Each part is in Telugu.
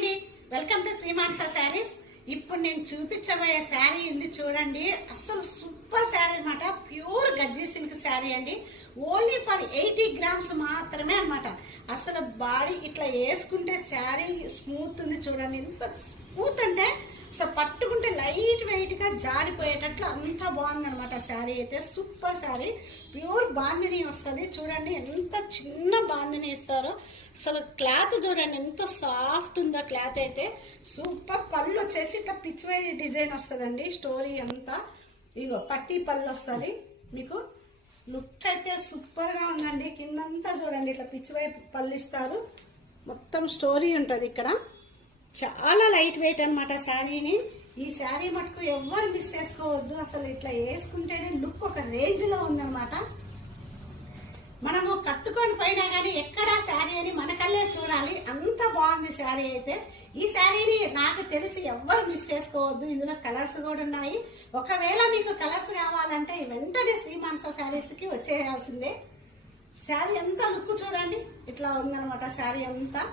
అండి, వెల్కమ్ టు శ్రీమాన్స శారీస్. ఇప్పుడు నేను చూపించబోయే శారీ ఉంది చూడండి. అసలు సూపర్ శారీ అనమాట. ప్యూర్ గజ్జి సిల్క్ శారీ అండి. ఓన్లీ ఫర్ 80 గ్రామ్స్ మాత్రమే అనమాట. అసలు బాడీ ఇట్లా వేసుకుంటే శారీ స్మూత్ ఉంది చూడండి. ఎంత స్మూత్ అంటే అసలు పట్టుకుంటే లైట్ వెయిట్ గా జారిపోయేటట్లు అంత బాగుంది అనమాట. శారీ అయితే సూపర్ శారీ. ప్యూర్ బాందిని వస్తుంది చూడండి. ఎంత చిన్న బాందిని ఇస్తారో. అసలు క్లాత్ చూడండి ఎంత సాఫ్ట్ ఉందో క్లాత్ అయితే. సూపర్. పళ్ళు వచ్చేసి ఇట్లా పిచ్చివై డిజైన్ వస్తుందండి. స్టోరీ అంతా ఇగో పట్టీ పళ్ళు వస్తుంది మీకు. లుక్ అయితే సూపర్ గా ఉందండి. కిందంతా చూడండి ఇట్లా పిచ్చివై పళ్ళు ఇస్తారు. మొత్తం స్టోరీ ఉంటుంది ఇక్కడ. చాలా లైట్ వెయిట్ అనమాట శారీని. ఈ శారీ మటుకు ఎవ్వరు మిస్ చేసుకోవద్దు. అసలు ఇట్లా వేసుకుంటేనే లుక్ ఒక రేంజ్ లో ఉందన్నమాట. మనము కట్టుకొని పోయినా కానీ ఎక్కడా శారీ అని మన కళ్ళే చూడాలి. అంత బాగుంది శారీ అయితే. ఈ శారీని నాకు తెలిసి ఎవ్వరు మిస్ చేసుకోవద్దు. ఇందులో కలర్స్ కూడా ఉన్నాయి. ఒకవేళ మీకు కలర్స్ కావాలంటే వెంటనే శ్రీమాన్స శారీస్ కి వచ్చేయాల్సిందే. శారీ అంతా లుక్ చూడండి ఇట్లా ఉందన్నమాట. శారీ అంతా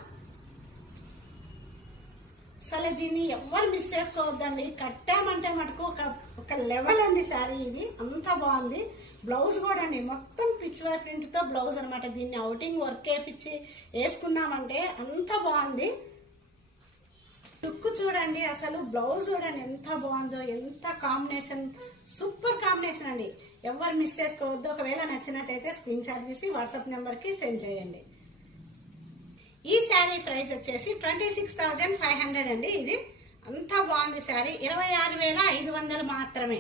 అసలు దీన్ని ఎవ్వరు మిస్ చేసుకోవద్దండి. కట్టామంటే మటుకు ఒక లెవెల్ అండి శారీ ఇది. అంత బాగుంది. బ్లౌజ్ కూడా అండి మొత్తం పిచ్ వై ప్రింట్ తో బ్లౌజ్ అనమాట. దీన్ని అవుటింగ్ వర్క్ వేపించి వేసుకున్నామంటే అంత బాగుంది. లుక్ చూడండి. అసలు బ్లౌజ్ చూడండి ఎంత బాగుందో. ఎంత కాంబినేషన్, సూపర్ కాంబినేషన్ అండి. ఎవరు మిస్ చేసుకోవద్దు. ఒకవేళ నచ్చినట్టయితే స్క్రీన్ షాట్ తీసి వాట్సాప్ నెంబర్ కి సెండ్ చేయండి. ఈ శారీ ప్రైస్ వచ్చేసి 26,500 అండి. ఇది అంతా బాగుంది శారీ. 26,500 మాత్రమే.